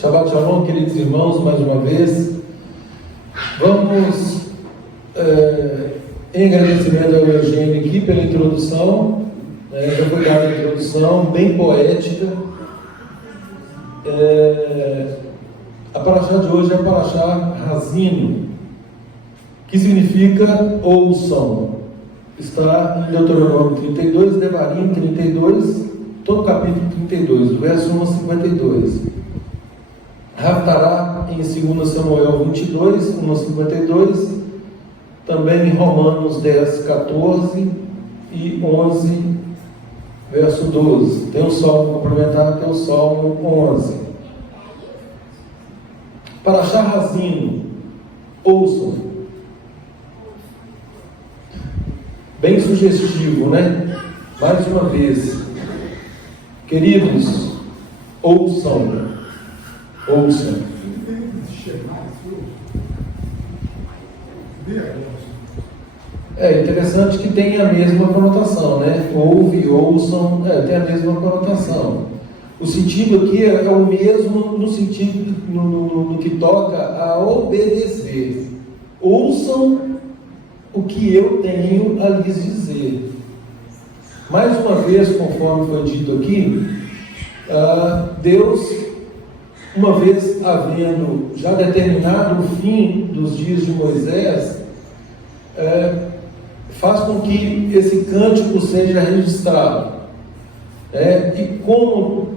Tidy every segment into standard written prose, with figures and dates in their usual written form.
Shabbat Shalom, queridos irmãos, mais uma vez. Vamos, em agradecimento ao Eugênio aqui pela introdução, já foi dada a introdução, bem poética. A paraxá de hoje é a paraxá Razino, que significa ouçam. Está em Deuteronômio 32, Devarim 32, todo o capítulo 32, do verso 1 a 52. Haftará em 2 Samuel 22, 1 a 52, também em Romanos 10, 14 e 11, verso 12. Tem um salmo complementar que é o salmo 11. Paraxá Razino, ouçam. Bem sugestivo, né? Mais uma vez. Queridos, ouçam. Ouçam. É interessante que tem a mesma conotação, né? Ouve, ouçam, tem a mesma conotação. O sentido aqui é o mesmo no sentido no que toca a obedecer. Ouçam o que eu tenho a lhes dizer. Mais uma vez, conforme foi dito aqui, Deus, uma vez havendo já determinado o fim dos dias de Moisés, faz com que esse cântico seja registrado. E como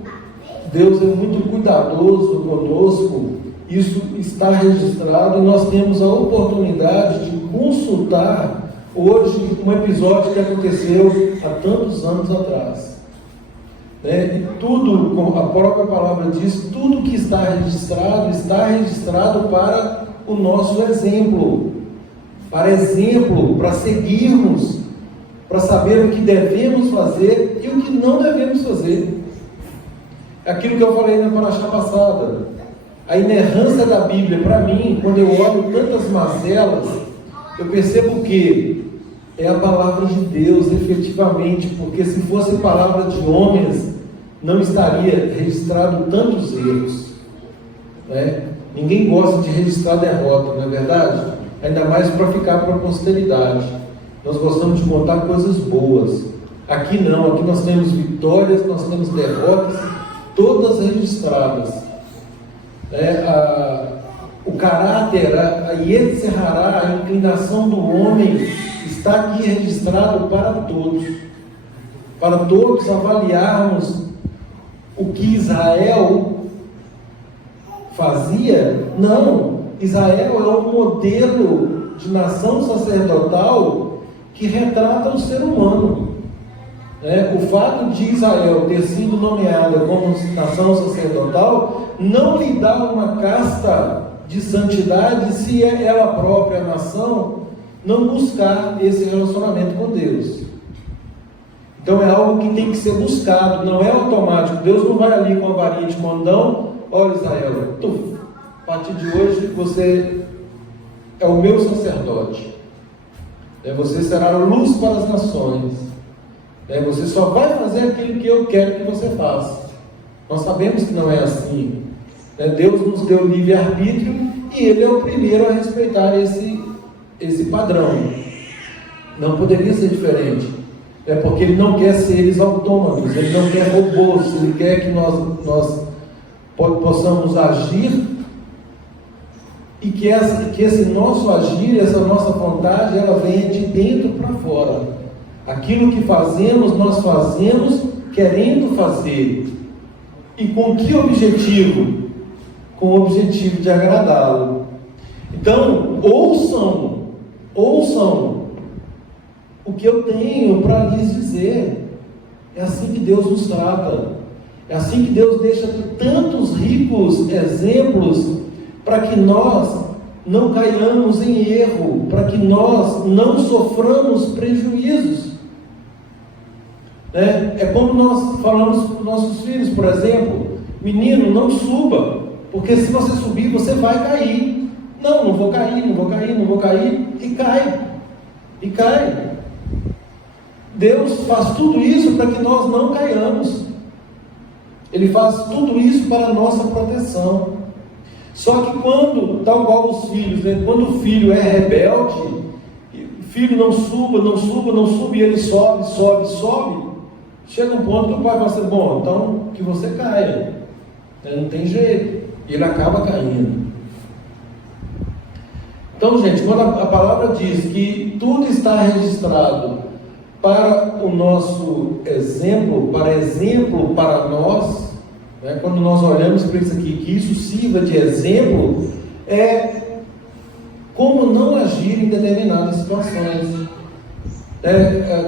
Deus é muito cuidadoso conosco, isso está registrado e nós temos a oportunidade de consultar hoje um episódio que aconteceu há tantos anos atrás. E tudo, como a própria palavra diz, tudo que está registrado para o nosso exemplo, para seguirmos, para saber o que devemos fazer e o que não devemos fazer. Aquilo que eu falei na paraxá passada, a inerrância da Bíblia, para mim, quando eu olho tantas mazelas, eu percebo que é a palavra de Deus, efetivamente, porque se fosse palavra de homens, não estaria registrado tantos erros. Ninguém gosta de registrar derrota, não é verdade? Ainda mais para ficar para a posteridade. Nós gostamos de contar coisas boas. Aqui não, aqui nós temos vitórias, nós temos derrotas, todas registradas. O caráter, a Yetzirará, a inclinação do homem, está aqui registrado para todos. Para todos avaliarmos o que Israel fazia. Não, Israel é um modelo de nação sacerdotal que retrata o ser humano. O fato de Israel ter sido nomeada como nação sacerdotal não lhe dá uma casta de santidade se ela própria, a nação, não buscar esse relacionamento com Deus. Então é algo que tem que ser buscado, não é automático. Deus não vai ali com a varinha de condão: olha, Israel, a partir de hoje você é o meu sacerdote, você será luz para as nações, você só vai fazer aquilo que eu quero que você faça. Nós sabemos que não é assim. Deus nos deu livre-arbítrio e Ele é o primeiro a respeitar esse padrão. Não poderia ser diferente. Porque Ele não quer seres autômatos, Ele não quer robôs, Ele quer que nós possamos agir e que esse nosso agir, essa nossa vontade, ela venha de dentro para fora. Aquilo que fazemos, nós fazemos querendo fazer. E com que objetivo? Com o objetivo de agradá-lo. Então, ouçam o que eu tenho para lhes dizer. É assim que Deus nos trata. É assim que Deus deixa tantos ricos exemplos para que nós não caiamos em erro, para que nós não soframos prejuízos. É como nós falamos para os nossos filhos, por exemplo: menino, não suba, porque se você subir, você vai cair. Não vou cair, e cai. Deus faz tudo isso para que nós não caiamos. Ele faz tudo isso para a nossa proteção. Só que quando, tal qual os filhos, né, quando o filho é rebelde, o filho não suba, e ele sobe, chega um ponto que o pai fala assim, bom, então que você caia, não tem jeito, e ele acaba caindo. Então, gente, quando a palavra diz que tudo está registrado para o nosso exemplo, para nós, né, quando nós olhamos para isso aqui, que isso sirva de exemplo, é como não agir em determinadas situações.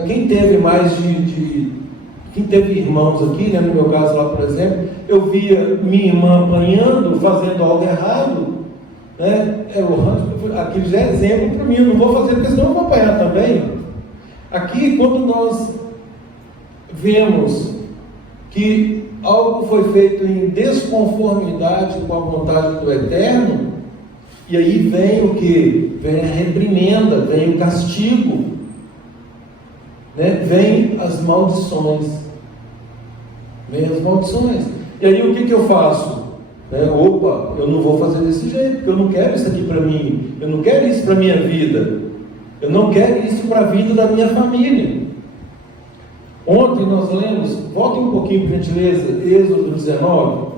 Quem teve quem teve irmãos aqui, né, no meu caso lá, por exemplo, eu via minha irmã apanhando, fazendo algo errado, né? Aquilo já é exemplo para mim, eu não vou fazer, porque senão eu vou apanhar também. Aqui, quando nós vemos que algo foi feito em desconformidade com a vontade do Eterno, e aí vem o que? Vem a reprimenda, vem o castigo, né? Vem as maldições. E aí o que eu faço? Opa, eu não vou fazer desse jeito, porque eu não quero isso aqui para mim, eu não quero isso para a minha vida, eu não quero isso para a vida da minha família. Ontem nós lemos, volte um pouquinho por gentileza, Êxodo 19,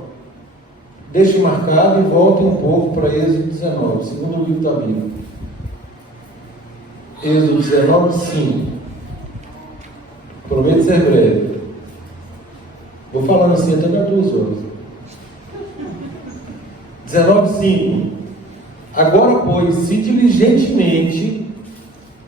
deixe marcado e volte um pouco para Êxodo 19, segundo livro da Bíblia. Êxodo 19, 5. Prometo ser breve. Vou falando assim até das 2 horas. 19:5. Agora, pois, se diligentemente,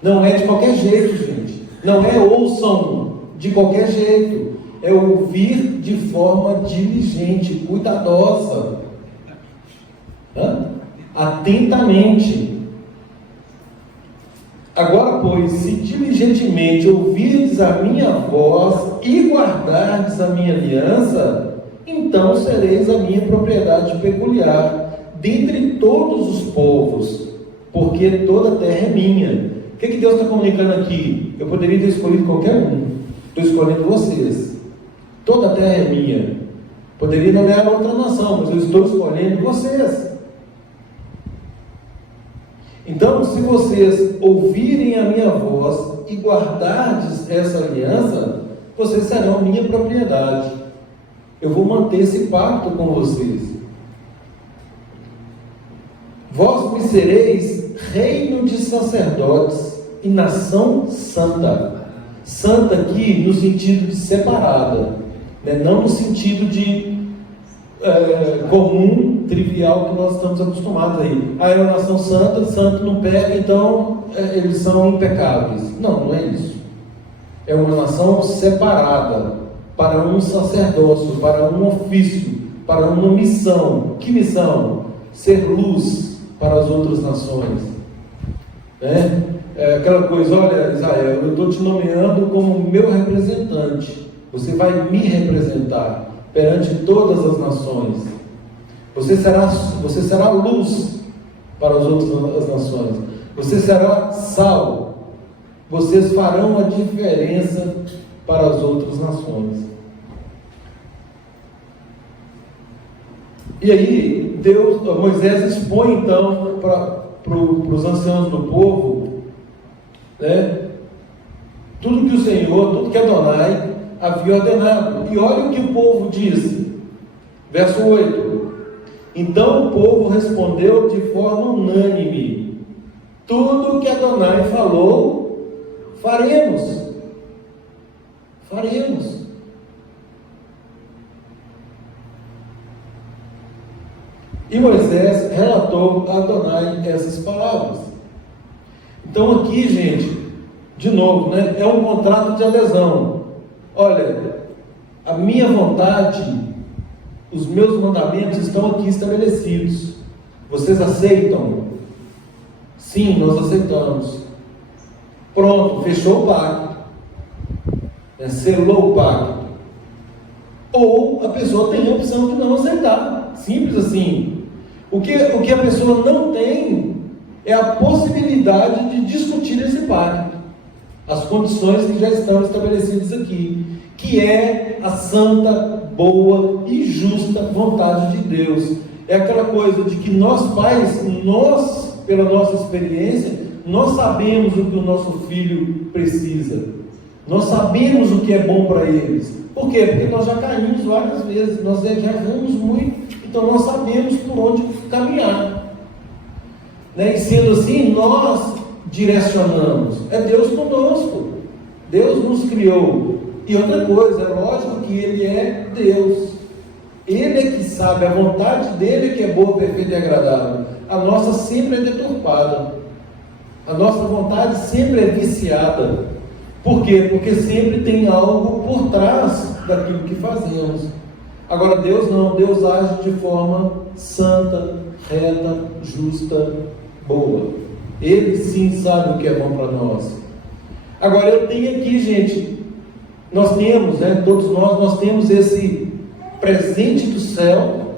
não é de qualquer jeito, gente. Não é ouçam de qualquer jeito. É ouvir de forma diligente, cuidadosa, atentamente. Agora, pois, se diligentemente ouvirdes a minha voz e guardardes a minha aliança, então sereis a minha propriedade peculiar, dentre todos os povos, porque toda a terra é minha. O que Deus está comunicando aqui? Eu poderia ter escolhido qualquer um, estou escolhendo vocês. Toda a terra é minha. Poderia nomear outra nação, mas eu estou escolhendo vocês. Então, se vocês ouvirem a minha voz e guardardes essa aliança, vocês serão minha propriedade. Eu vou manter esse pacto com vocês. Vós me sereis reino de sacerdotes e nação santa. Santa aqui no sentido de separada, né? Não no sentido de comum, trivial que nós estamos acostumados aí. É uma nação santa, santo não peca, então eles são impecáveis. Não é isso. É uma nação separada para um sacerdócio, para um ofício, para uma missão. Que missão? Ser luz para as outras nações. Aquela coisa, olha, Israel, eu estou te nomeando como meu representante. Você vai me representar perante todas as nações. Você será luz para as outras nações. Você será sal. Vocês farão a diferença para as outras nações. E aí, Moisés expõe então para os anciãos do povo, né, tudo que o Senhor, tudo que Adonai havia ordenado. E olha o que o povo diz, verso 8: então o povo respondeu de forma unânime: tudo o que Adonai falou, faremos. E Moisés relatou a Adonai essas palavras. Então aqui, gente, de novo, né, é um contrato de adesão. Olha, a minha vontade, os meus mandamentos estão aqui estabelecidos. Vocês aceitam? Sim, nós aceitamos. Pronto, fechou o pacto. Selou o pacto. Ou a pessoa tem a opção de não aceitar. Simples assim. O que a pessoa não tem é a possibilidade de discutir esse pacto, as condições que já estão estabelecidas aqui. que é a santa, boa e justa vontade de Deus. É aquela coisa de que nós pais, pela nossa experiência, nós sabemos o que o nosso filho precisa. Nós sabemos o que é bom para eles. Por quê? Porque nós já caímos várias vezes, nós já erramos muito, então nós sabemos por onde caminhar. Né? E sendo assim, nós direcionamos. É Deus conosco. Deus nos criou. E outra coisa, é lógico que Ele é Deus. Ele é que sabe, a vontade dele é que é boa, perfeita e agradável. A nossa sempre é deturpada. A nossa vontade sempre é viciada. Por quê? Porque sempre tem algo por trás daquilo que fazemos. Agora Deus não, Deus age de forma santa, reta, justa, boa. Ele sim sabe o que é bom para nós. Agora eu tenho aqui, gente, nós temos, todos nós temos esse presente do céu,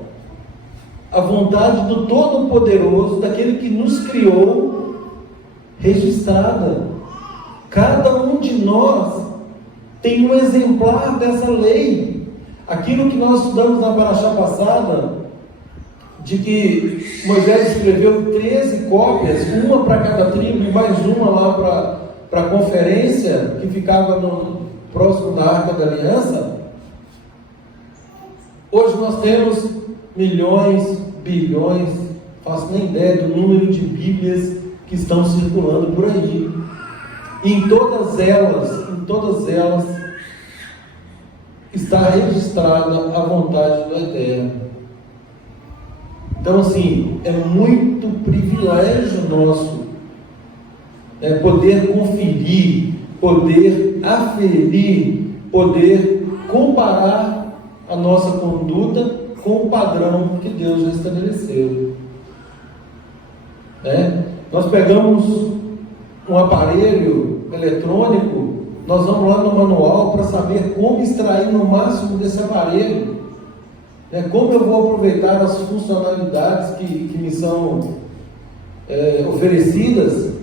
a vontade do Todo-Poderoso, daquele que nos criou, registrada. Cada um de nós tem um exemplar dessa lei. Aquilo que nós estudamos na paraxá passada, de que Moisés escreveu 13 cópias, uma para cada tribo e mais uma lá para a conferência que ficava próximo da Arca da Aliança. Hoje nós temos milhões, bilhões, faço nem ideia do número de Bíblias que estão circulando por aí. E em todas elas está registrada a vontade do Eterno. Então assim, é muito privilégio nosso poder conferir, poder aferir, poder comparar a nossa conduta com o padrão que Deus já estabeleceu. Nós pegamos um aparelho eletrônico, nós vamos lá no manual para saber como extrair no máximo desse aparelho, como eu vou aproveitar as funcionalidades que me são oferecidas.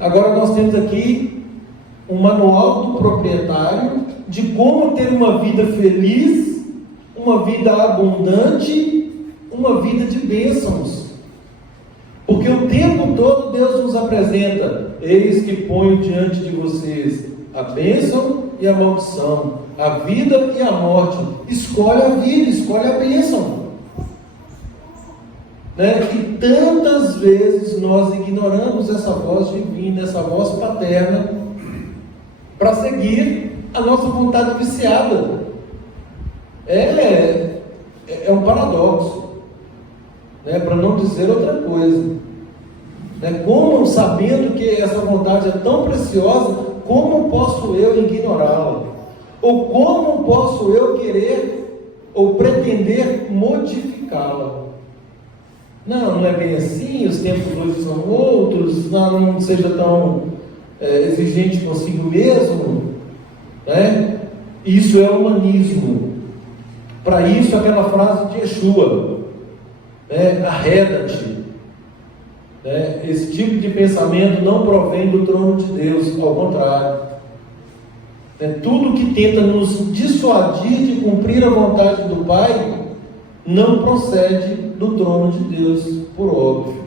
Agora nós temos aqui um manual do proprietário de como ter uma vida feliz, uma vida abundante, uma vida de bênçãos. Porque o tempo todo Deus nos apresenta: eis que ponho diante de vocês a bênção e a maldição, a vida e a morte. Escolhe a vida, escolhe a bênção. E tantas vezes nós ignoramos essa voz divina, essa voz paterna, para seguir a nossa vontade viciada. É um paradoxo, para não dizer outra coisa. Como, sabendo que essa vontade é tão preciosa, como posso eu ignorá-la? Ou como posso eu querer ou pretender modificá-la? Não é bem assim, os tempos hoje são outros, não seja tão exigente consigo mesmo. Isso é humanismo. Para isso, aquela frase de Yeshua, arreda-te. Esse tipo de pensamento não provém do trono de Deus, ao contrário. Tudo que tenta nos dissuadir de cumprir a vontade do Pai não procede do trono de Deus, por óbvio.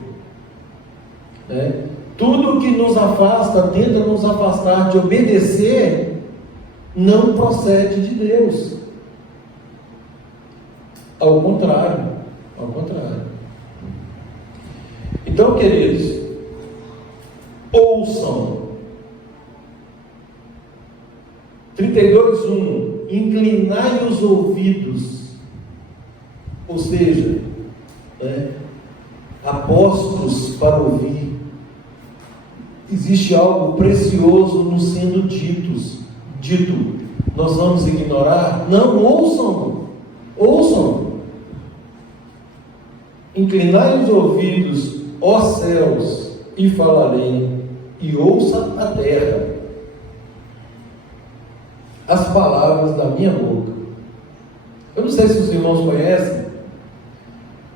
Tudo que nos afasta, tenta nos afastar de obedecer, não procede de Deus. Ao contrário. Então, queridos, ouçam. 32:1. Inclinai os ouvidos. Ou seja, apostos para ouvir. Existe algo precioso nos sendo dito. Nós vamos ignorar? Não, ouçam. Inclinai os ouvidos, ó céus, e falarei, e ouça a terra as palavras da minha boca. Eu não sei se os irmãos conhecem,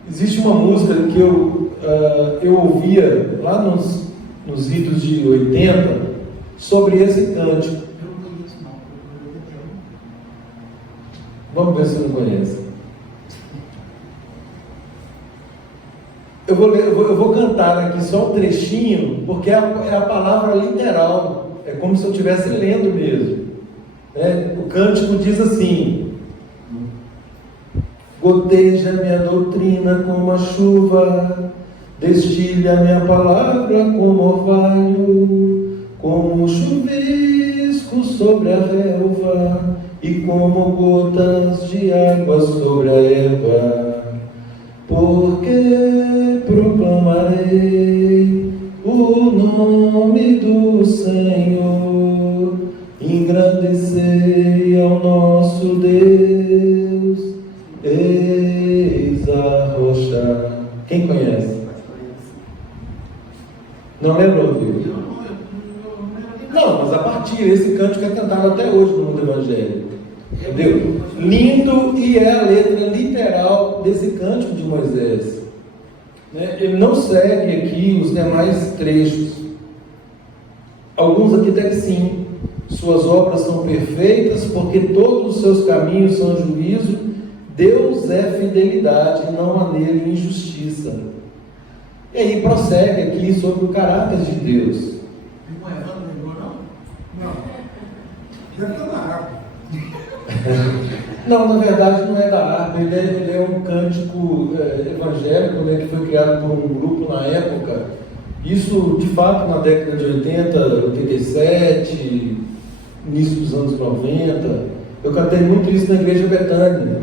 existe uma música que eu ouvia lá nos idos de 80, sobre esse cântico. Vamos ver se você não conhece. Eu vou cantar aqui só um trechinho, porque é a palavra literal. É como se eu estivesse lendo mesmo. O cântico diz assim: goteja minha doutrina como a chuva, destilha minha palavra como orvalho, como chuvisco sobre a relva e como gotas de água sobre a erva. Porque proclamarei o nome do Senhor, engrandecei ao nosso Deus, eis a rocha. Quem conhece? Não lembra, ouvir? Não, mas a partir esse cântico é cantado até hoje no mundo evangélico. Entendeu? Lindo, e é a letra literal desse cântico de Moisés. Ele não segue aqui os demais trechos. Alguns aqui até que sim. Suas obras são perfeitas, porque todos os seus caminhos são juízo. Deus é fidelidade, não há nele injustiça. E aí prossegue aqui sobre o caráter de Deus. Não é lembrou, não? Não. Deve estar na água. Não, na verdade não é da harpa, ele é um cântico evangélico, que foi criado por um grupo na época. Isso, de fato, na década de 80, 87, início dos anos 90. Eu cantei muito isso na Igreja Betânia,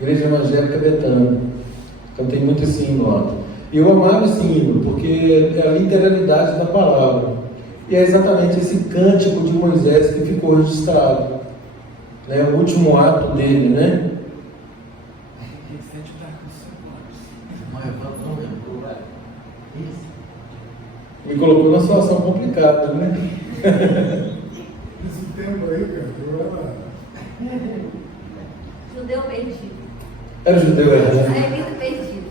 Igreja Evangélica Betânia. Cantei muito esse hino lá. E eu amava esse hino, porque é a literalidade da palavra. E é exatamente esse cântico de Moisés que ficou registrado. O último ato dele, Me colocou numa situação complicada, Esse tempo aí, cara, Judeu perdido. Era judeu, era, né? Israelita perdido.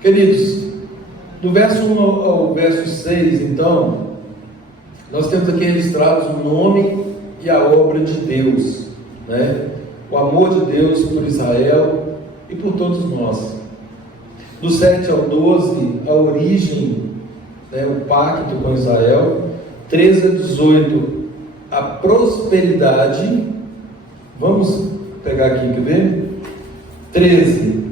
Queridos, do verso 1 ao verso 6, então, nós temos aqui registrados o nome e a obra de Deus, o amor de Deus por Israel e por todos nós. Do 7 ao 12, a origem, o pacto com Israel. 13 a 18, a prosperidade. Vamos pegar aqui, quer ver? 13.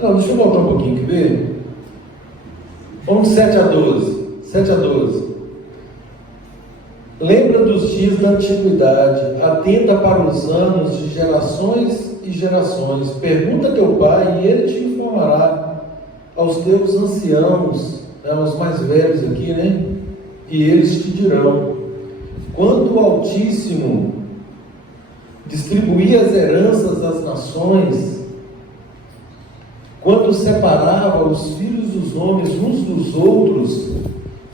Não, deixa eu voltar um pouquinho, quer ver? Vamos de 7 a 12. 7 a 12. Lembra dos dias da antiguidade, atenta para os anos de gerações e gerações. Pergunta a teu pai e ele te informará. Aos teus anciãos, aos mais velhos aqui, e eles te dirão: quando o Altíssimo distribuía as heranças das nações, quando separava os filhos dos homens uns dos outros,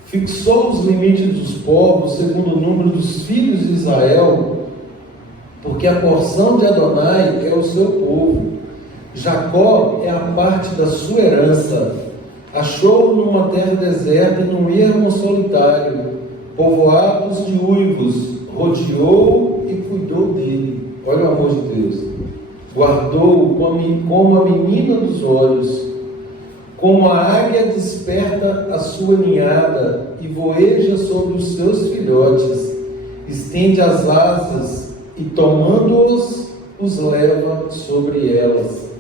fixou os limites dos povos segundo o número dos filhos de Israel, porque a porção de Adonai é o seu povo. Jacó é a parte da sua herança. Achou-o numa terra deserta e num ermo solitário, povoados de uivos, rodeou e cuidou dele. Olha o amor de Deus. Guardou-o como a menina dos olhos, como a águia desperta a sua ninhada e voeja sobre os seus filhotes, estende as asas e tomando-os, os leva sobre elas.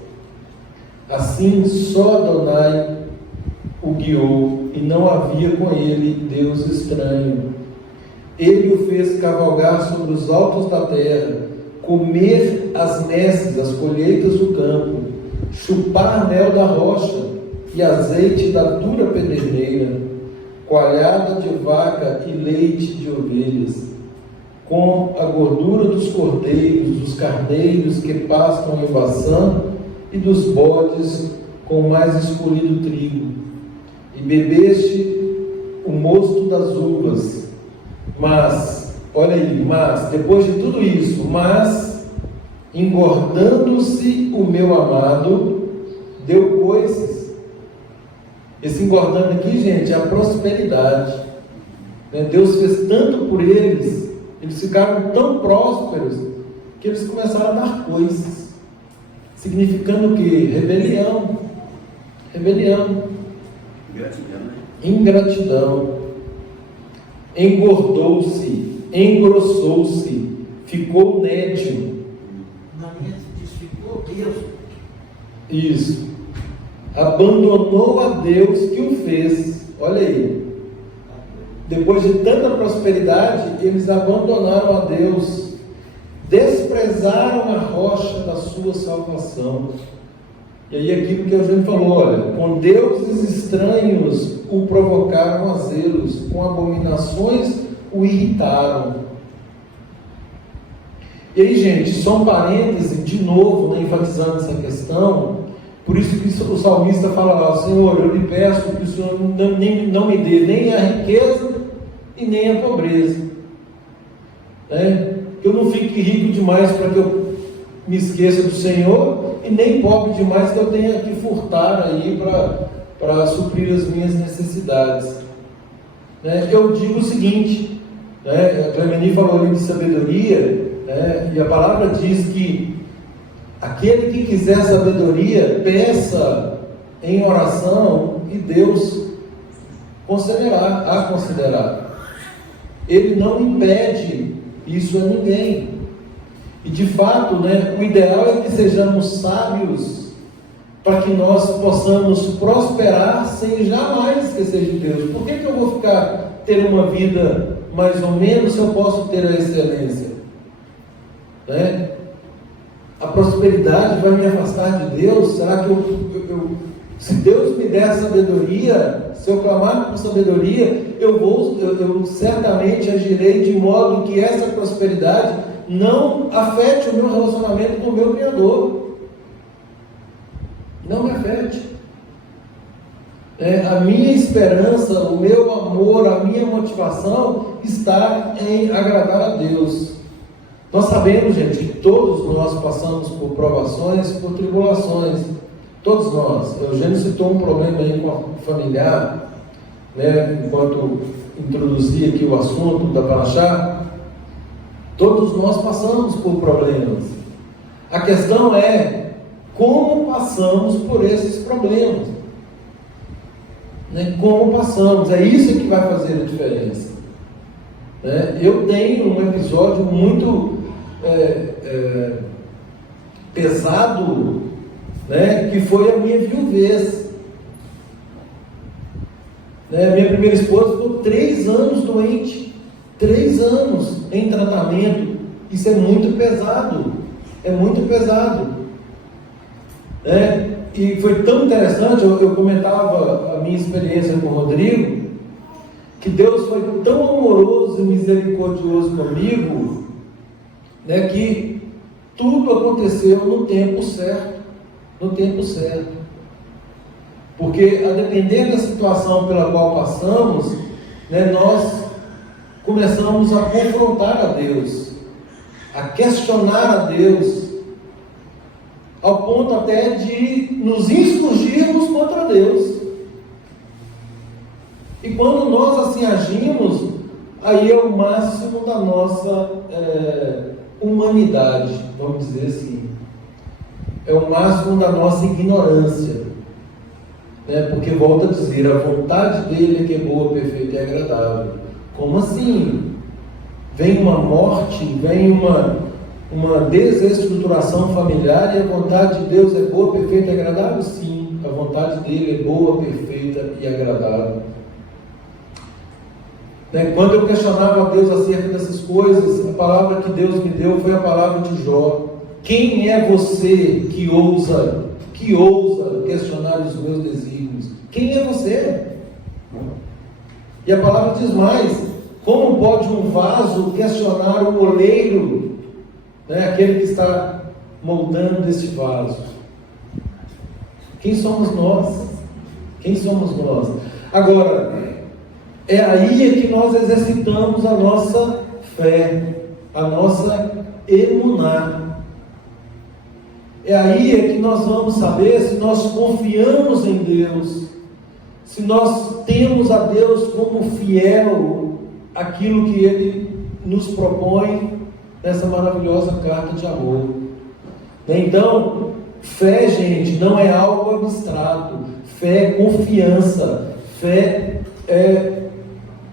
Assim só Adonai o guiou, e não havia com ele Deus estranho. Ele o fez cavalgar sobre os altos da terra, comer as messes, as colheitas do campo, chupar mel da rocha e azeite da dura pederneira, coalhada de vaca e leite de ovelhas, com a gordura dos cordeiros, dos carneiros que pastam em Baçã e dos bodes com o mais escolhido trigo, e bebeste o mosto das uvas. Mas, olha aí, mas, depois de tudo isso, mas, engordando-se o meu amado, deu coices, Esse engordando aqui, gente, é a prosperidade. Deus fez tanto por eles, eles ficaram tão prósperos, que eles começaram a dar coisas. Significando o quê? Rebelião. Rebelião. Ingratidão. Engordou-se, engrossou-se, ficou nédio. Na minha se diz, ficou Deus. Isso. Abandonou a Deus que o fez. Olha aí. Depois de tanta prosperidade, eles abandonaram a Deus, desprezaram a rocha da sua salvação. E aí aquilo que a gente falou, olha, com deuses estranhos o provocaram a zelos, com abominações o irritaram. E aí, gente, só um parêntese, de novo, né, enfatizando essa questão. Por isso que o salmista fala lá: Senhor, eu lhe peço que o Senhor não me dê nem a riqueza e nem a pobreza, que eu não fique rico demais para que eu me esqueça do Senhor, e nem pobre demais que eu tenha que furtar aí para suprir as minhas necessidades. Eu digo o seguinte, a Clemeni falou ali de sabedoria, e a palavra diz que aquele que quiser sabedoria, peça em oração e Deus concederá. Ele não impede isso a ninguém. E de fato, o ideal é que sejamos sábios para que nós possamos prosperar sem jamais esquecer de Deus. Por que eu vou ter uma vida mais ou menos se eu posso ter a excelência? A prosperidade vai me afastar de Deus? Será que se Deus me der sabedoria, se eu clamar por sabedoria, eu certamente agirei de modo que essa prosperidade não afete o meu relacionamento com o meu Criador. Não me afete. A minha esperança, o meu amor, a minha motivação está em agradar a Deus. Nós sabemos, gente, que todos nós passamos por provações, por tribulações. Todos nós. O Eugênio citou um problema aí com a familiar, enquanto introduzia aqui o assunto da Paraxá. Todos nós passamos por problemas. A questão é como passamos por esses problemas. Como passamos. É isso que vai fazer a diferença. Eu tenho um episódio muito pesado, que foi a minha viuvez. Minha primeira esposa ficou 3 anos doente, 3 anos em tratamento. Isso é muito pesado, e foi tão interessante. Eu comentava a minha experiência com o Rodrigo, que Deus foi tão amoroso e misericordioso comigo, que tudo aconteceu no tempo certo. Porque a depender da situação pela qual passamos, nós começamos a confrontar a Deus, a questionar a Deus, ao ponto até de nos insurgirmos contra Deus. E quando nós assim agimos, aí é o máximo da nossa humanidade, vamos dizer assim. É o máximo da nossa ignorância. Porque volta a dizer, a vontade dele é que é boa, perfeita e agradável. Como assim? Vem uma morte, vem uma desestruturação familiar e a vontade de Deus é boa, perfeita e agradável? Sim, a vontade dele é boa, perfeita e agradável. Quando eu questionava a Deus acerca dessas coisas, a palavra que Deus me deu foi a palavra de Jó. Quem é você que ousa questionar os meus desígnios? Quem é você? E a palavra diz mais: como pode um vaso questionar o oleiro, aquele que está moldando esse vaso? Quem somos nós? Agora, é aí que nós exercitamos a nossa fé, a nossa emuná. É aí que nós vamos saber se nós confiamos em Deus, se nós temos a Deus como fiel àquilo que Ele nos propõe nessa maravilhosa carta de amor. Então, fé, gente, não é algo abstrato. Fé é confiança. Fé é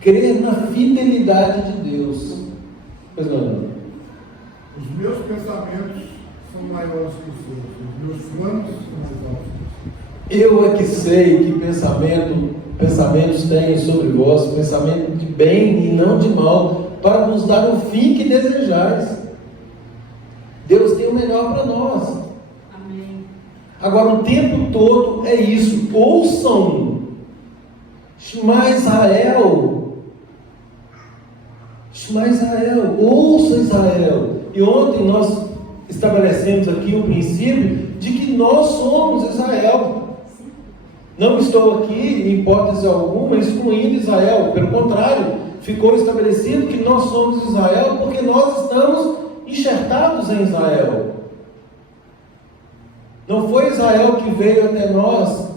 crer na fidelidade de Deus. Pois não. Os meus pensamentos são maiores que os seus. Os meus planos são mais altos que os seus. Eu é que sei que pensamentos têm sobre vós, pensamento de bem e não de mal, para nos dar o fim que desejais. Deus tem o melhor para nós. Amém. Agora, o tempo todo é isso. Ouçam. Shema Israel. Shema Israel. Ouça Israel. E ontem nós estabelecemos aqui o princípio de que nós somos Israel. Não estou aqui, em hipótese alguma, excluindo Israel. Pelo contrário, ficou estabelecido que nós somos Israel porque nós estamos enxertados em Israel. Não foi Israel que veio até nós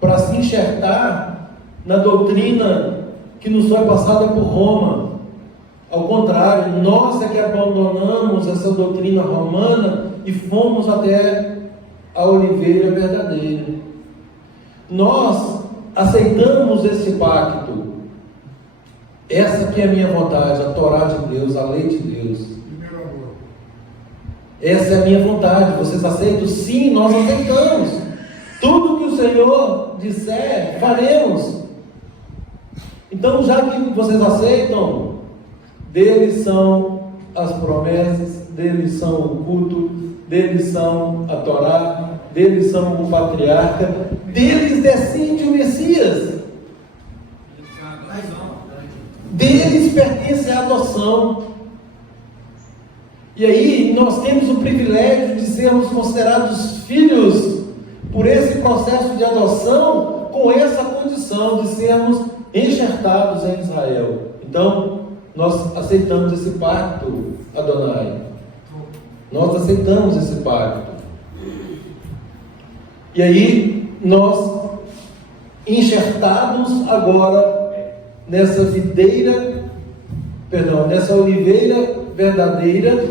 para se enxertar na doutrina que nos foi passada por Roma. Ao contrário, nós é que abandonamos essa doutrina romana e fomos até a oliveira verdadeira. Nós aceitamos esse pacto. Essa que é a minha vontade, a Torá de Deus, a lei de Deus. Primeiro amor. Essa é a minha vontade. Vocês aceitam? Sim, nós aceitamos. Tudo que o Senhor disser, faremos. Então, já que vocês aceitam, deles são as promessas, deles são o culto, deles são a Torá, deles são o patriarca, deles descende o Messias. Deles pertence a adoção. E aí nós temos o privilégio de sermos considerados filhos por esse processo de adoção, com essa condição de sermos enxertados em Israel. Então, nós aceitamos esse pacto, Adonai. Nós aceitamos esse pacto. E aí, nós, enxertados agora nessa nessa oliveira verdadeira,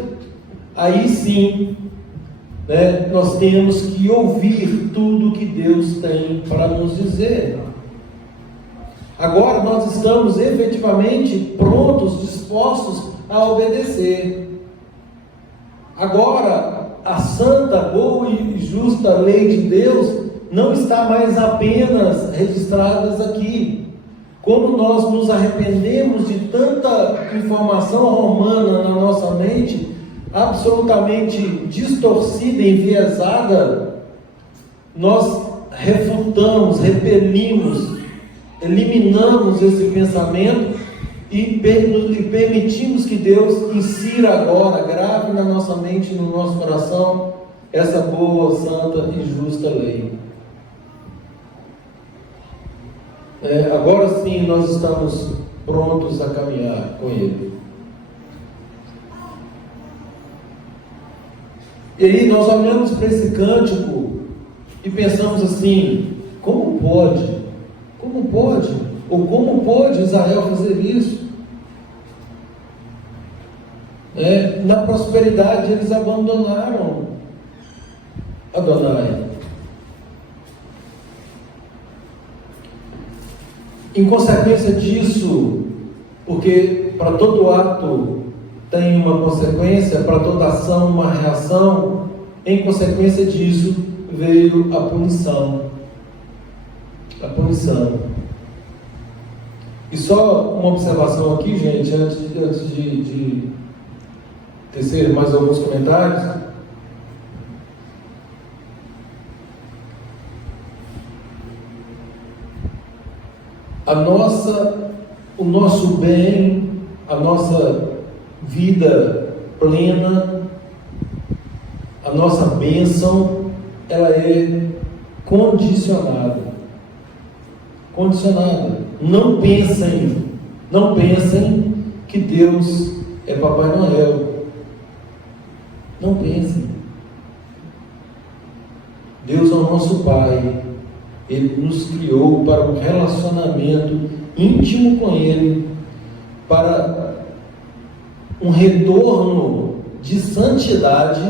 aí sim, nós temos que ouvir tudo que Deus tem para nos dizer. Agora nós estamos efetivamente prontos, dispostos a obedecer. Agora, a santa, boa e justa lei de Deus não está mais apenas registrada aqui. Como nós nos arrependemos de tanta informação romana na nossa mente, absolutamente distorcida, enviesada, nós refutamos, repelimos, eliminamos esse pensamento e permitimos que Deus insira agora, grave na nossa mente, no nosso coração, essa boa, santa e justa lei. Agora sim nós estamos prontos a caminhar com Ele. E aí nós olhamos para esse cântico e pensamos assim: como pode? Como pode? Ou como pôde Israel fazer isso? Na prosperidade eles abandonaram Adonai. Em consequência disso, porque para todo ato tem uma consequência, para toda ação uma reação, em consequência disso veio a punição. A punição. E só uma observação aqui, gente, antes de tecer mais alguns comentários. O nosso bem, a nossa vida plena, a nossa bênção, ela é condicionada. Condicionada. Não pensem que Deus é Papai Noel. Não pensem. Deus é o nosso Pai. Ele nos criou para um relacionamento íntimo com Ele, para um retorno de santidade,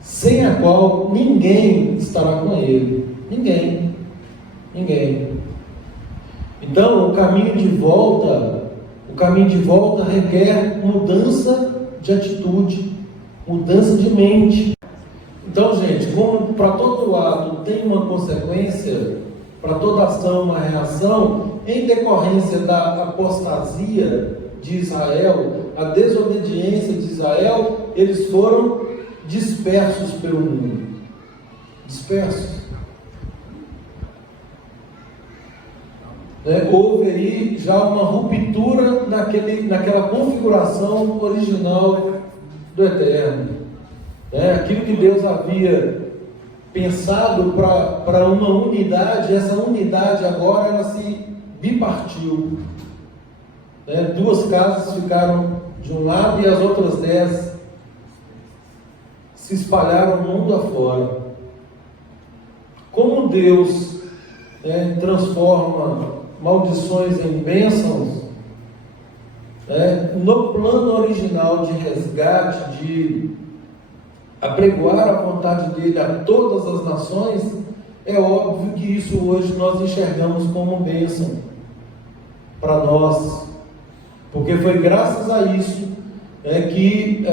sem a qual ninguém estará com Ele. Ninguém. Então, o caminho de volta requer mudança de atitude, mudança de mente. Então, gente, como para todo ato tem uma consequência, para toda ação uma reação, em decorrência da apostasia de Israel, a desobediência de Israel, eles foram dispersos pelo mundo. Dispersos. Houve aí já uma ruptura naquela configuração original do Eterno. Aquilo que Deus havia pensado para uma unidade, essa unidade agora ela se bipartiu. Duas casas ficaram de um lado e as outras 10 se espalharam mundo afora. Como Deus transforma maldições em bênçãos, no plano original de resgate, de apregoar a vontade dele a todas as nações, é óbvio que isso hoje nós enxergamos como bênção para nós, porque foi graças a isso que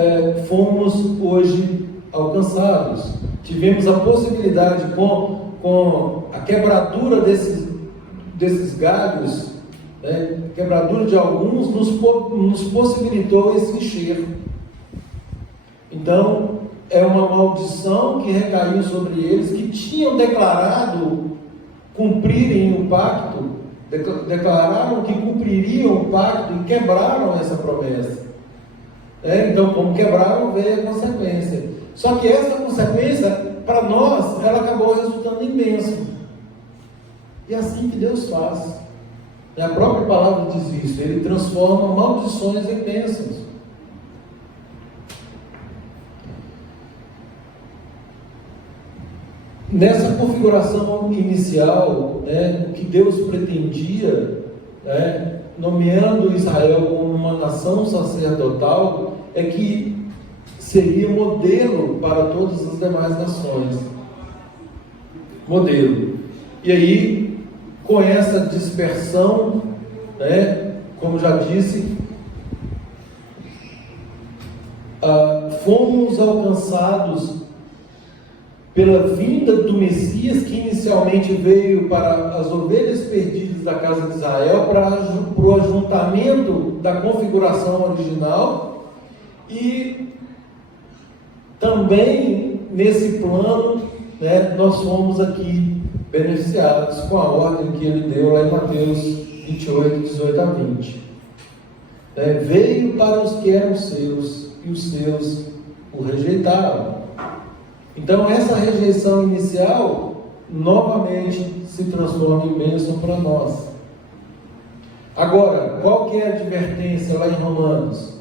fomos hoje alcançados. Tivemos a possibilidade, com a quebradura desses galhos, quebradura de alguns, nos possibilitou esse enxergo. Então, é uma maldição que recaiu sobre eles, que tinham declarado cumprirem o pacto, declararam que cumpririam o pacto e quebraram essa promessa. Então, como quebraram, veio a consequência. Só que essa consequência, para nós, ela acabou resultando em bênção. E é assim que Deus faz. A própria palavra diz isso, Ele transforma maldições em bênçãos. Nessa configuração inicial, o que Deus pretendia, nomeando Israel como uma nação sacerdotal, é que seria modelo para todas as demais nações. Modelo. E aí, com essa dispersão, como já disse, fomos alcançados pela vinda do Messias, que inicialmente veio para as ovelhas perdidas da casa de Israel, para o ajuntamento da configuração original, e também nesse plano, nós fomos aqui beneficiados com a ordem que ele deu lá em Mateus 28, 18 a 20. Veio para os que eram seus, e os seus o rejeitaram. Então, essa rejeição inicial, novamente, se transforma em bênção para nós. Agora, qual que é a advertência lá em Romanos?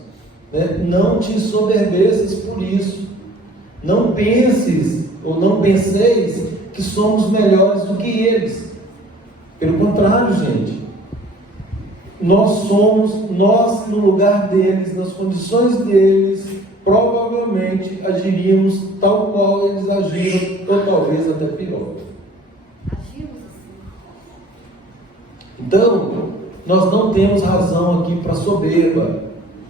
Não te ensoberbeças por isso. Não penses, ou não penseis, que somos melhores do que eles. Pelo contrário, gente. Nós no lugar deles, nas condições deles, provavelmente agiríamos tal qual eles agiram, ou talvez até pior. Agimos assim. Então, nós não temos razão aqui para soberba.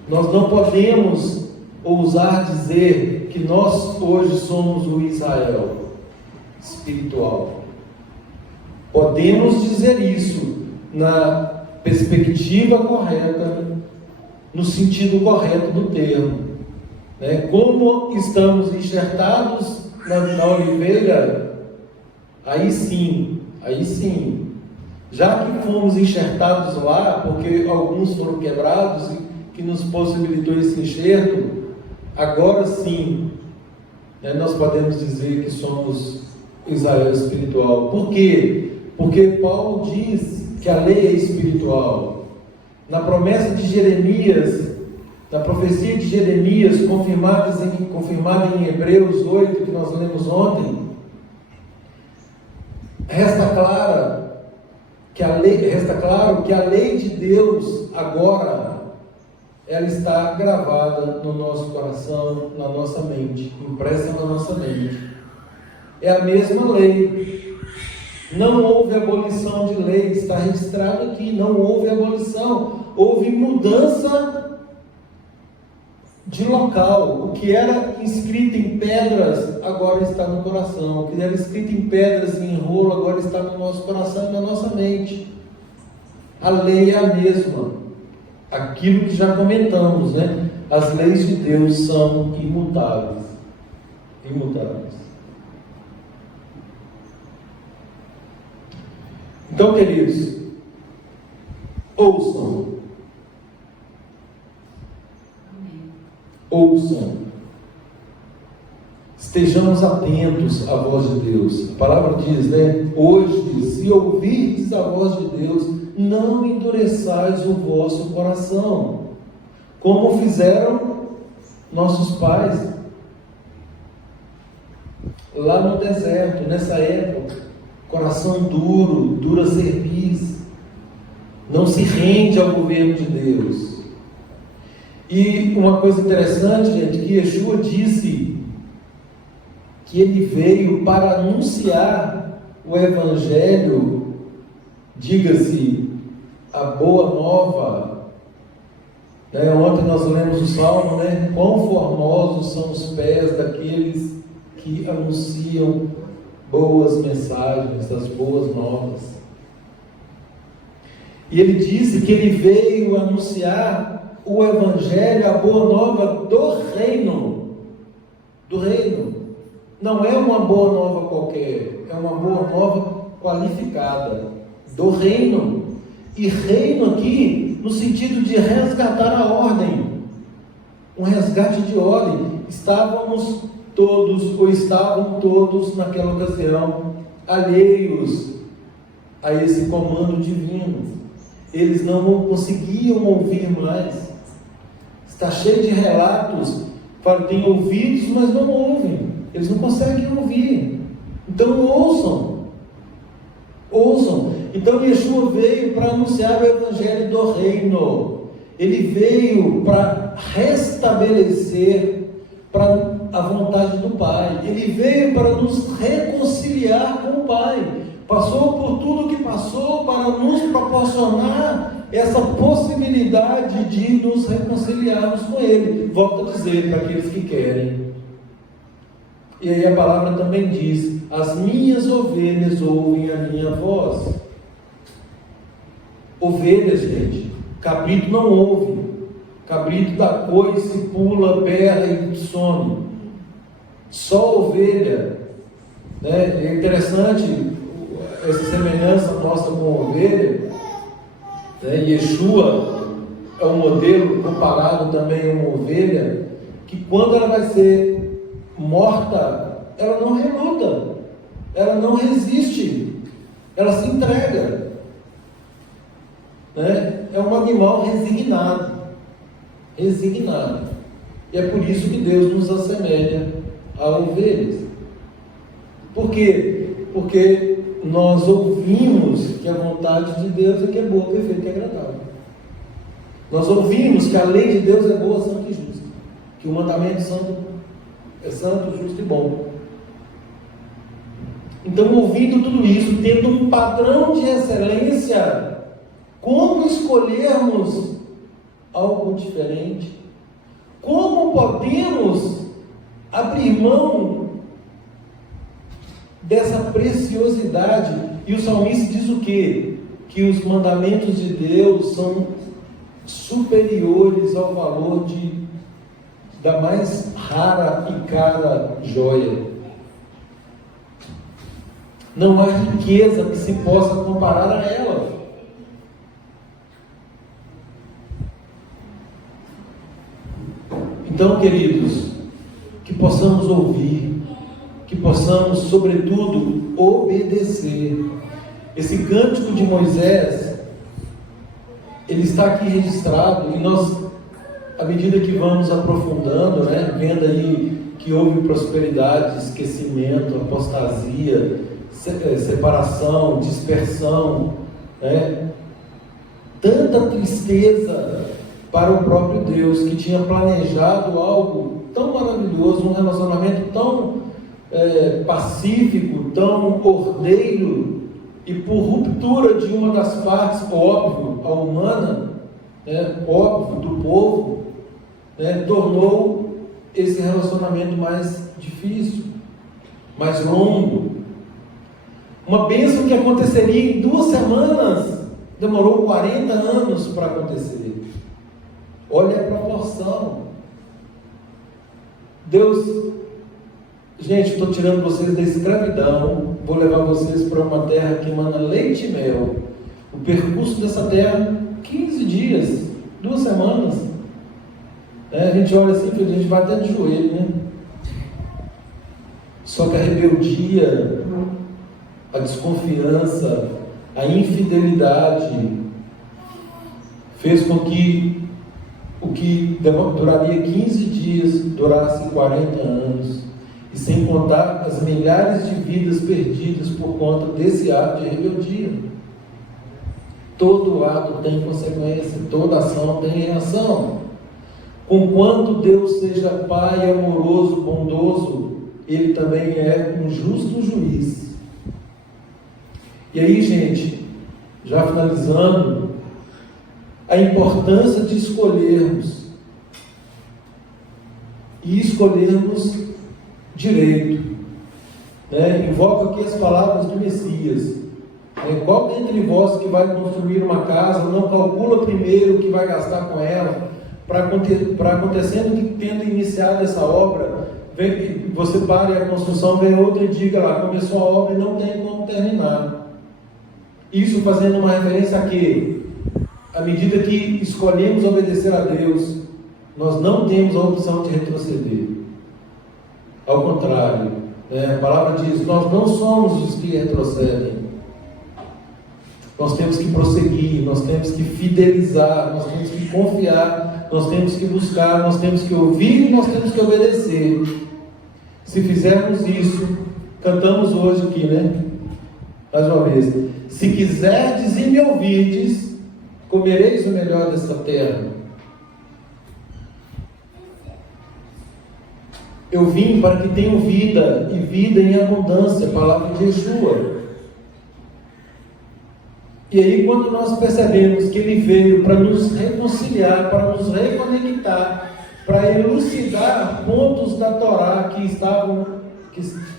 Nós não podemos ousar dizer que nós hoje somos o Israel espiritual. Podemos dizer isso na perspectiva correta, no sentido correto do termo. Como estamos enxertados na oliveira, aí sim, já que fomos enxertados lá, porque alguns foram quebrados e que nos possibilitou esse enxerto, agora sim, nós podemos dizer que somos Israel espiritual. Por quê? Porque Paulo diz que a lei é espiritual. Na promessa de Jeremias, na profecia de Jeremias, confirmada em Hebreus 8, que nós lemos ontem, resta claro que a lei de Deus agora ela está gravada no nosso coração, na nossa mente, impressa na nossa mente. É a mesma lei. Não houve abolição de lei, está registrado aqui, não houve abolição, houve mudança de local. O que era escrito em pedras, agora está no coração. O que era escrito em pedras e em rolo, agora está no nosso coração e na nossa mente. A lei é a mesma. Aquilo que já comentamos, né? As leis de Deus são imutáveis. Imutáveis. Então, queridos, ouçam. Ouçam. Estejamos atentos à voz de Deus. A palavra diz, né? Hoje, se ouvirdes a voz de Deus, não endureçais o vosso coração, como fizeram nossos pais lá no deserto, nessa época. Coração duro, dura cerviz, não se rende ao governo de Deus. E uma coisa interessante, gente, que Yeshua disse que ele veio para anunciar o Evangelho, diga-se, a boa nova. Ontem nós lemos o Salmo, né? Quão formosos são os pés daqueles que anunciam boas mensagens, das boas novas. E ele disse que ele veio anunciar o Evangelho, a boa nova do reino. Do reino. Não é uma boa nova qualquer, é uma boa nova qualificada. Do reino. E reino aqui, no sentido de resgatar a ordem. Um resgate de ordem. Estavam todos naquela ocasião alheios a esse comando divino. Eles não conseguiam ouvir mais. Está cheio de relatos, tem ouvidos, mas não ouvem. Eles não conseguem ouvir. Então ouçam. Então Yeshua veio para anunciar o Evangelho do reino. Ele veio para restabelecer a vontade do Pai. Ele veio para nos reconciliar com o Pai. Passou por tudo que passou para nos proporcionar essa possibilidade de nos reconciliarmos com Ele. Volto a dizer para aqueles que querem. E aí a palavra também diz: as minhas ovelhas ouvem a minha voz. Ovelhas, gente, cabrito não ouve. Cabrito dá coice, pula, berra e some. Só ovelha. É interessante essa semelhança nossa com ovelha. Yeshua é um modelo comparado também a uma ovelha, que quando ela vai ser morta, ela não reluta, ela não resiste, ela se entrega. É um animal resignado. E é por isso que Deus nos assemelha a ovelhas. Por quê? Porque nós ouvimos que a vontade de Deus é que é boa, perfeita e agradável. Nós ouvimos que a lei de Deus é boa, santa e justa. Que o mandamento santo é santo, justo e bom. Então, ouvindo tudo isso, tendo um padrão de excelência, como escolhermos algo diferente? Como podemos abrir mão dessa preciosidade? E o salmista diz o quê? Que os mandamentos de Deus são superiores ao valor da mais rara e cara joia. Não há riqueza que se possa comparar a ela. Então, queridos, que possamos ouvir, que possamos, sobretudo, obedecer. Esse cântico de Moisés, ele está aqui registrado, e nós, à medida que vamos aprofundando, vendo aí que houve prosperidade, esquecimento, apostasia, separação, dispersão, né? Tanta tristeza para o próprio Deus, que tinha planejado algo tão maravilhoso, um relacionamento tão pacífico, tão ordeiro, e por ruptura de uma das partes, óbvio, a humana, óbvio, do povo, tornou esse relacionamento mais difícil, mais longo. Uma bênção que aconteceria em 2 semanas, demorou 40 anos para acontecer. Olha a proporção. Deus, gente, estou tirando vocês da escravidão, vou levar vocês para uma terra que emana leite e mel. O percurso dessa terra, 15 dias, 2 semanas. A gente olha assim, a gente vai até de joelho, né? Só que a rebeldia, a desconfiança, a infidelidade fez com que o que duraria 15 dias durasse 40 anos, e sem contar as milhares de vidas perdidas por conta desse ato de rebeldia. Todo ato tem consequência, toda ação tem reação. Conquanto Deus seja Pai amoroso, bondoso, Ele também é um justo juiz. E aí, gente, já finalizando, a importância de escolhermos, e escolhermos direito, invoco aqui as palavras do Messias. Qual dentre vós que vai construir uma casa não calcula primeiro o que vai gastar com ela, para acontecendo que, tendo iniciado essa obra, você pare a construção, vem outra e diga lá, começou a obra e não tem como terminar. Isso fazendo uma referência a quê? À medida que escolhemos obedecer a Deus, nós não temos a opção de retroceder. Ao contrário, a palavra diz, nós não somos os que retrocedem. Nós temos que prosseguir, nós temos que fidelizar, nós temos que confiar, nós temos que buscar, nós temos que ouvir e nós temos que obedecer. Se fizermos isso, cantamos hoje aqui, mais uma vez. Se quiserdes e me ouvirdes, comereis o melhor desta terra. Eu vim para que tenham vida, e vida em abundância, palavra de Yeshua. E aí, quando nós percebemos que Ele veio para nos reconciliar, para nos reconectar, para elucidar pontos da Torá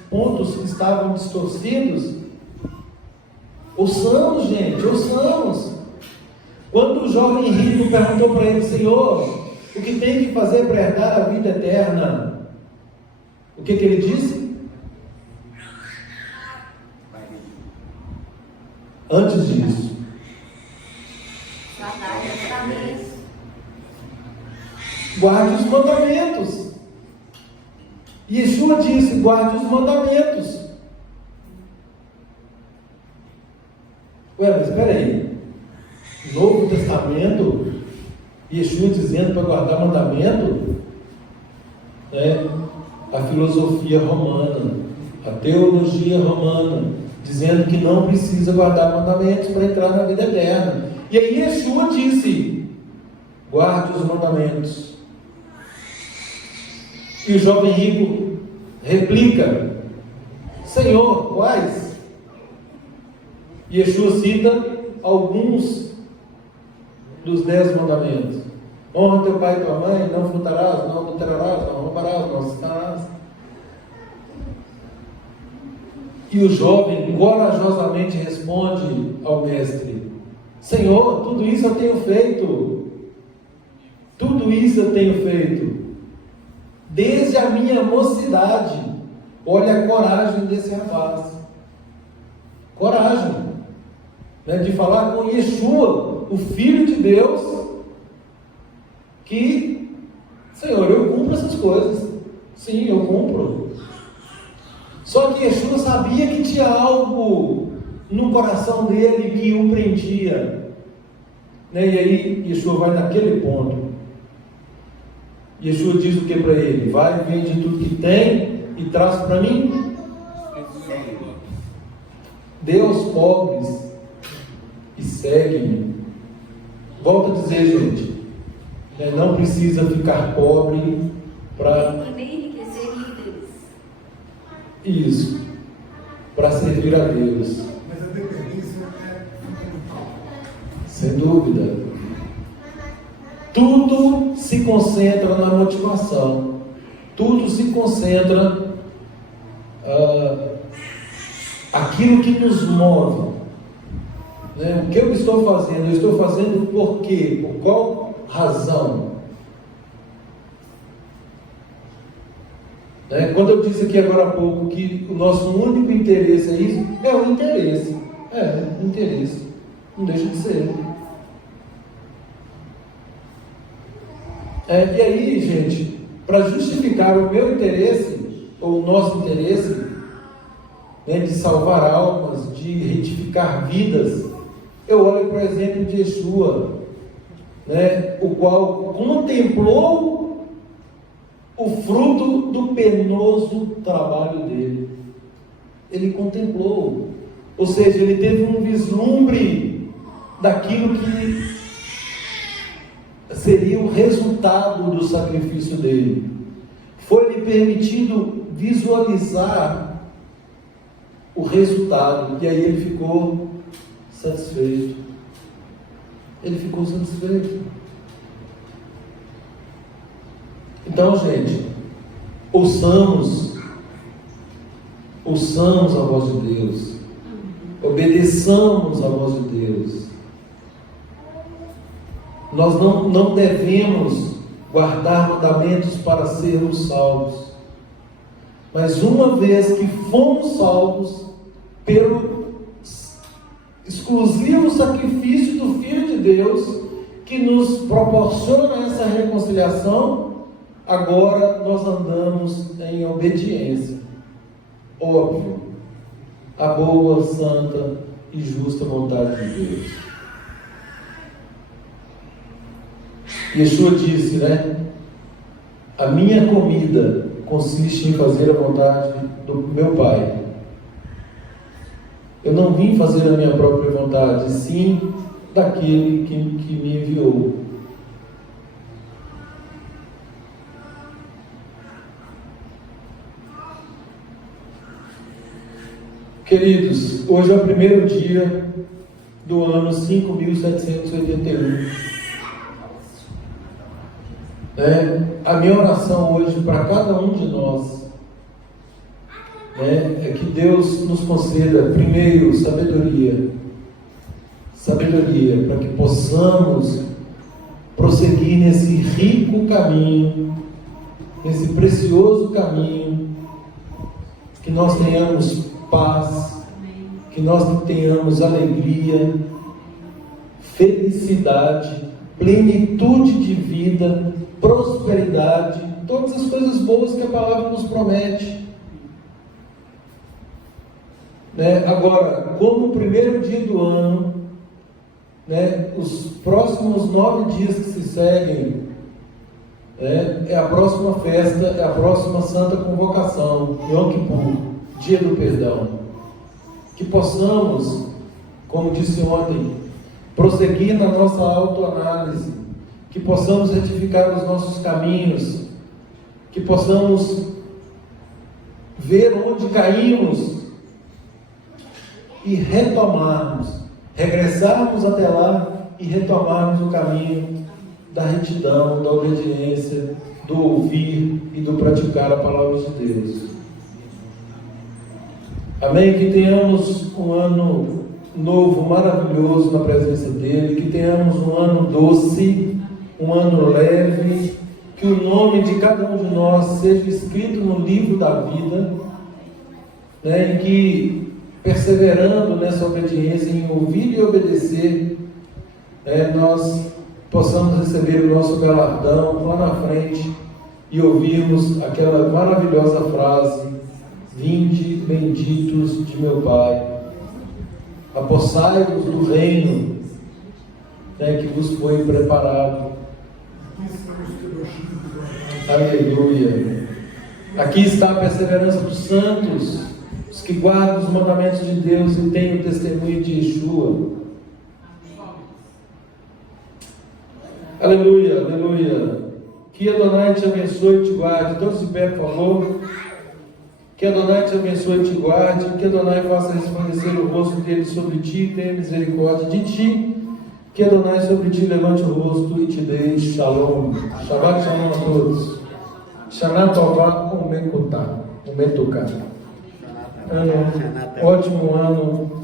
pontos que estavam distorcidos, ouçamos, gente, ouçamos. Quando o jovem rico perguntou para ele, Senhor, o que tem que fazer para herdar a vida eterna? O que ele disse? Antes disso, guarde os mandamentos. Yeshua disse, guarde os mandamentos. Ué, mas espera aí. Novo Testamento, Yeshua dizendo para guardar mandamento, a filosofia romana, a teologia romana, dizendo que não precisa guardar mandamentos para entrar na vida eterna. E aí Yeshua disse, guarde os mandamentos. E o jovem rico replica, Senhor, quais? E Yeshua cita alguns dos 10 mandamentos. Honra teu pai e tua mãe, não furtarás, não adulterarás, não roubarás, não assaltarás. E o jovem corajosamente responde ao mestre, Senhor, tudo isso eu tenho feito. Tudo isso eu tenho feito. Desde a minha mocidade. Olha a coragem desse rapaz. Coragem. De falar com Yeshua, o Filho de Deus, que, Senhor, eu cumpro essas coisas. Sim, eu cumpro. Só que Yeshua sabia que tinha algo no coração dele que o prendia. E aí Yeshua vai naquele ponto. Yeshua diz o que para ele? Vai, vende tudo que tem e traz para mim. dê aos pobres e segue-me. Volto a dizer, gente, não precisa ficar pobre para... E nem enriquecer líderes. Isso, para servir a Deus. Mas a dependência é fundamental. Sem dúvida. Tudo se concentra na motivação. Tudo se concentra aquilo que nos move. Né? O que eu estou fazendo? Eu estou fazendo por quê? Por qual razão? Né? Quando eu disse aqui agora há pouco que o nosso único interesse é isso, é o interesse. Interesse. Não deixa de ser. E aí, gente, para justificar o meu interesse, ou o nosso interesse, né, de salvar almas, de retificar vidas, eu olho para o exemplo de Yeshua, né, o qual contemplou o fruto do penoso trabalho dele. Ele contemplou, ou seja, ele teve um vislumbre daquilo que seria o resultado do sacrifício dele. Foi-lhe permitido visualizar o resultado, e aí ele ficou satisfeito. Ele ficou satisfeito. Então, gente, ouçamos a voz de Deus, obedeçamos a voz de Deus. Nós não devemos guardar mandamentos para sermos salvos, mas uma vez que fomos salvos pelo exclusivo sacrifício do Filho de Deus, que nos proporciona essa reconciliação, agora nós andamos em obediência, óbvio, à boa, santa e justa vontade de Deus. Yeshua disse, né? A minha comida consiste em fazer a vontade do meu Pai. Eu não vim fazer a minha própria vontade, sim daquele que me enviou. Queridos, hoje é o primeiro dia do ano 5.781. A minha oração hoje para cada um de nós é que Deus nos conceda, primeiro, sabedoria, para que possamos prosseguir nesse rico caminho, nesse precioso caminho, que nós tenhamos paz, que nós tenhamos alegria, felicidade, plenitude de vida, prosperidade, todas as coisas boas que a palavra nos promete. Agora, como o primeiro dia do ano, os próximos 9 dias que se seguem, é a próxima festa, é a próxima Santa Convocação, Yom Kippur, Dia do Perdão. Que possamos, como disse ontem, prosseguir na nossa autoanálise, que possamos retificar os nossos caminhos, que possamos ver onde caímos e retomarmos, regressarmos até lá e retomarmos o caminho da retidão, da obediência, do ouvir e do praticar a palavra de Deus. Amém? Que tenhamos um ano novo, maravilhoso na presença dEle, que tenhamos um ano doce, um ano leve, que o nome de cada um de nós seja escrito no livro da vida, em que, perseverando nessa obediência, em ouvir e obedecer, nós possamos receber o nosso galardão lá na frente e ouvirmos aquela maravilhosa frase: vinde benditos de meu Pai, apossai-vos do reino que vos foi preparado. Aleluia. Aqui está a perseverança dos santos. Os os que guardam os mandamentos de Deus e têm o testemunho de Yeshua. Aleluia, aleluia. Que Adonai te abençoe e te guarde. Todos de pé, por favor. Que Adonai te abençoe e te guarde. Que Adonai faça resplandecer o rosto dele sobre ti e tenha misericórdia de ti. Que Adonai sobre ti levante o rosto e te dê shalom. Shabbat shalom a todos. Shana Tová Umekutá. Ótimo ano.